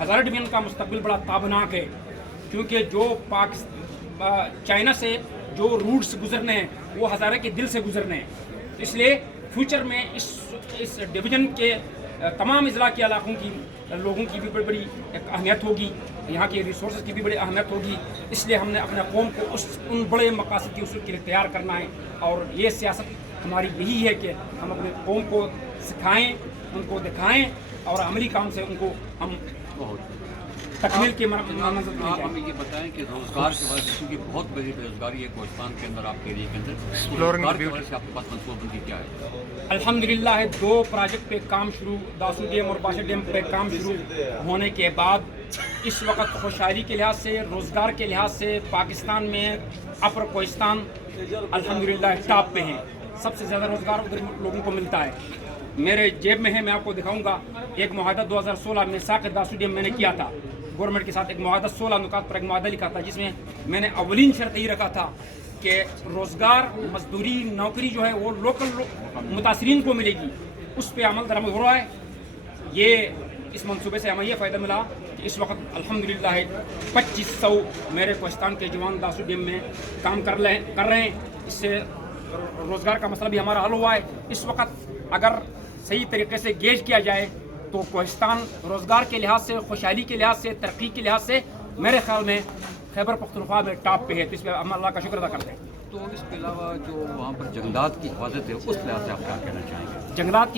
हज़ारा division का मुस्तकबिल बड़ा ताबनाक है, क्योंकि जो चाइना से जो रूट्स गुजरने हैं वो हज़ारे के दिल से गुजरने हैं। इसलिए फ्यूचर में इस डिवीज़न के तमाम अज़ला के इलाकों की लोगों की भी बड़ी एक अहमियत होगी, यहाँ के रिसोर्स की भी बड़ी अहमियत होगी। इसलिए हमने अपने कौम को उन बड़े मकासद की उसूल के लिए तैयार करना है, और ये सियासत हमारी यही है कि हम अपने कौम को सिखाएं, उनको दिखाएं और अमली काम से उनको हम तकमील के आप हमें ये बताएं कि रोज़गार के वजह से, क्योंकि बहुत बड़ी बेरोजगारी है कोस्तान के अंदर, आपके एरिया के अंदर, रोज़गार की वजह से आपके पास मनसूबबंदी क्या है? अल्हम्दुलिल्लाह 2 प्रोजेक्ट पे काम शुरू, दासू डैम और बाशा डैम पे काम शुरू होने के बाद इस वक्त खुशहाली के लिहाज से, रोज़गार के लिहाज से पाकिस्तान में अपर कोस्तान अल्हम्दुलिल्लाह टॉप पे हैं। सबसे ज़्यादा रोज़गार उधर लोगों को मिलता है। मेरे जेब में है, मैं आपको दिखाऊंगा। एक मुआहदा 2016 में साक़ दासू डैम मैंने किया था गवर्नमेंट के साथ, एक मुआहदा 16 नुकात पर एक मुआहदा लिखा था, जिसमें मैंने अवलीन शर्त ही रखा था कि रोज़गार, मजदूरी, नौकरी जो है वो लोकल मुतासरीन को मिलेगी। उस पर अमल दरामद हो रहा है। ये इस मंसूबे से हमें यह फ़ायदा मिला कि इस वक्त अल्हम्दुलिल्लाह 2500 मेरे कोस्तान के जवान दासू डैम में काम कर रहे हैं। इससे रोज़गार का मसला भी हमारा हल हुआ है। इस वक्त अगर सही तरीके से गेज किया जाए तो कोस्तान रोज़गार के लिहाज से, खुशहाली के लिहाज से, तरक्की के लिहाज से मेरे ख्याल में खैबर पख्तूनख्वा में टॉप पे है। तो इस पर हम अल्लाह का शुक्र अदा करते हैं। तो इसके अलावा जो वहाँ पर जंगलात की हिफाजत है, उस लिहाज से आप क्या कहना चाहेंगे? जंगलात की